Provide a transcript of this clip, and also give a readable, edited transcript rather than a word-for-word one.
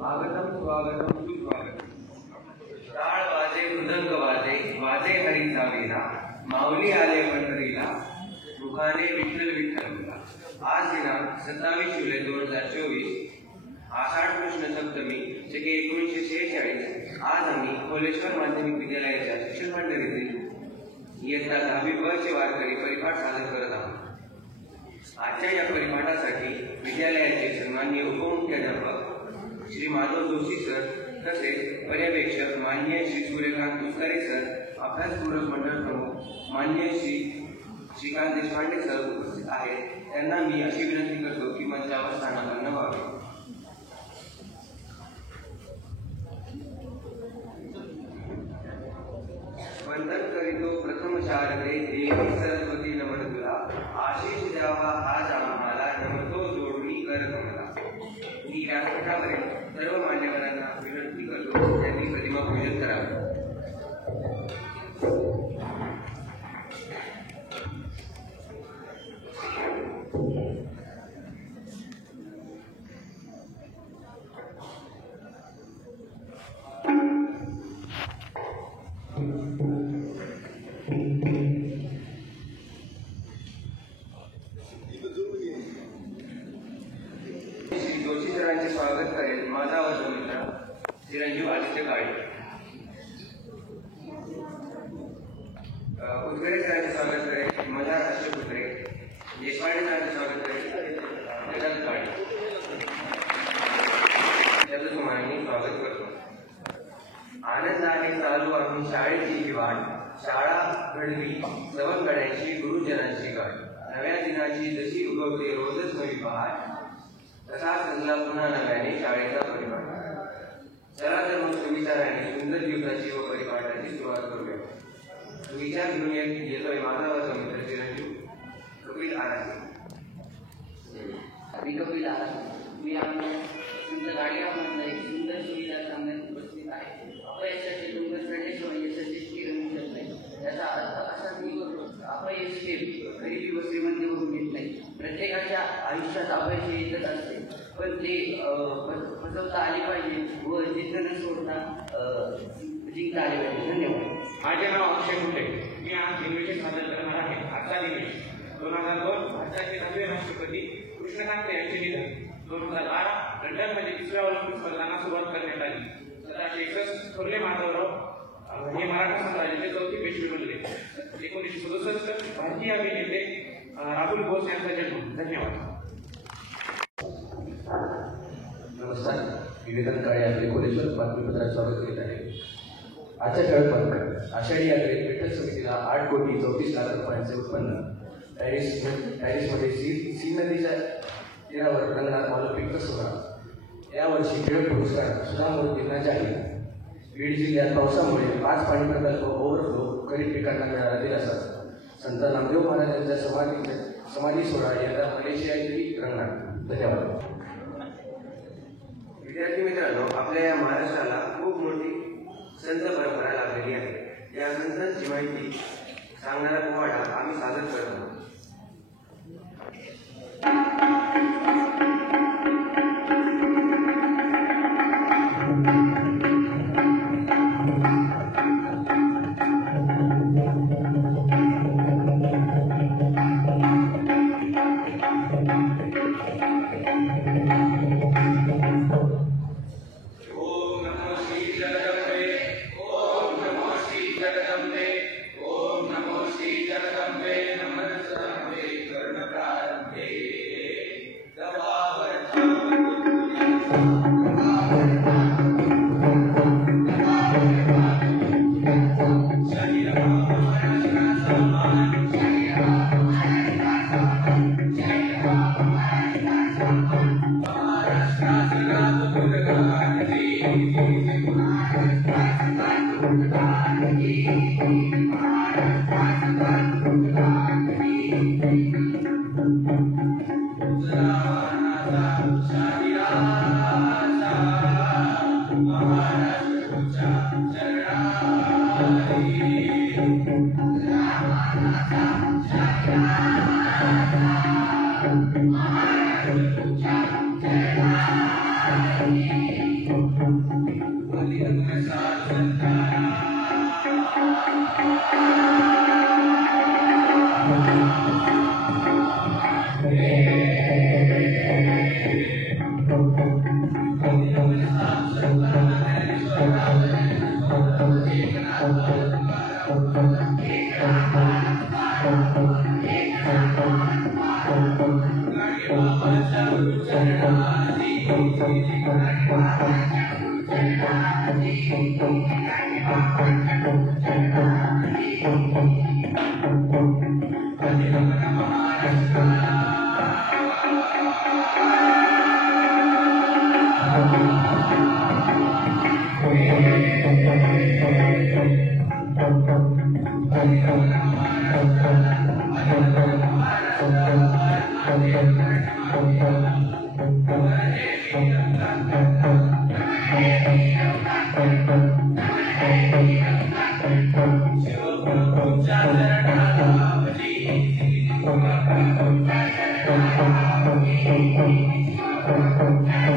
स्वागतम स्वागतम सुस्वागतम. टाळ वाजे मृदंग वाजे वाजे हरीचा वेला माऊली आले पंढरीला मुखाने विठ्ठल विठ्ठल बोला. आज दिनांक 27 जुलै 2024 आषाढ कृष्ण सप्तमी शके 1946. आज आम्ही कोलेश्वर माध्यमिक विद्यालयाच्या शिक्षण मंडळीतील इयत्ता 10वी ब चे वारकरी परिपाठ सादर करत आहोत. आजच्या या परिपाठासाठी विद्यालयाचे सन्माननीय उपमुख्याध्यापक श्री माधव जोशी सर तसेच पर्यवेक्षक माननीय श्री सूर्यकांत दुष्कारे सर, अभ्यासपूरक मंडळ प्रमुख माननीय श्री श्रीकांत देशपांडे सर उपस्थित आहेत. त्यांना मी अशी विनंती करतो की मंचावर स्थानापन्न व्हावे. वंदन करीतो प्रथम शारदे देवी सरस्वती नमन तुला, आशीष द्यावा आज आम्हाला नमतो जोडणी कर कमला. मी व्यासपीठावरील सर्व मान्यवरांना विनंती करतो त्यांनी प्रतिमा पूजन करावे. स्वागत करेल माझा वर्गमित्र चिरंजीव आदित्य काळे. कुत्रे सरांचे स्वागत करेल मजार अशोक कुत्रे. देशपांडे सरांचे स्वागत करेल जगत काळे. शब्दकुमारांनी स्वागत करतो. आनंदाने चालू आम्ही शाळेची ही वाट, शाळा घडवी सवंगड्यांची गुरुजनांची गाठ. नव्या दिनाची जशी उगवते रोजच नवी पहाट, तसा सजला पुन्हा नव्याने शाळेचा परिपाठ. चला तर मग सुविचाराने सुंदर दिवसाची व परिपाठाची सुरुवात करूया. सुविचार घेऊन येतोय माझा वर्गमित्र चिरंजीव कपिल आरासे. मी कपिल आरासे. मी आमच्या तुमच्या गाडीमधला एक सुंदर सुविचार सांगण्यात उपस्थित आहे. अपयशाचे डोंगर चढल्याशिवाय यशाचे स्थिर होऊ शकत नाही. याचा अर्थ असा मी करतो, अपयश हे गरिबी व श्रीमंती होऊन येत नाही. प्रत्येकाच्या आयुष्यात अपयश येतच असते, पण ते फसवता आले पाहिजे व जिद्द न सोडता जिंकता आले पाहिजे. धन्यवाद. माझे नाव अक्षय कुटे. मी आज निवेदन सादर करणार आहे. आजचा दिवस 2002 भारताचे 9वे राष्ट्रपती कृष्णकांत यांचे निधन. 2012 लंडनमध्ये 3ऱ्या ऑलिम्पिक स्पर्धांना सुरुवात करण्यात आली. 1761 थोरले माधवराव हे मराठा साम्राज्याचे 4थी पेशवे बनले. 1967 भारतीय अभिनेते राहुल बोस यांचा जन्म. धन्यवाद. नमस्कार. निवेदन काळे आपले कोलेश्वर बातमीपत्रात स्वागत करीत आहे. आजच्या ठळक बातम्या. आषाढी यात्रेत विठ्ठल समितीला 8,34,00,000 रुपयांचे उत्पन्न. पॅरिसमध्ये सी नदीच्या तीरावर रंगणार ऑलिम्पिकचा सोहळा. यावर्षी टिळक पुरस्कार सुधा मूर्तींना जाहीर. बीड जिल्ह्यात पावसामुळे 5 पाणी प्रकल्प ओव्हरफ्लो, खरीप पिकांना मिळाला दिलासा. संत नामदेव महाराजांच्या समाधी सोहळा यंदा मलेशियातही रंगणार. धन्यवाद. विद्यार्थी मित्रांनो, आपल्या या महाराष्ट्राला खूप मोठी संत परंपरा लाभलेली आहे. या संतांची माहिती सांगणारा पोवाडा आम्ही सादर करत आहोत. Thank you.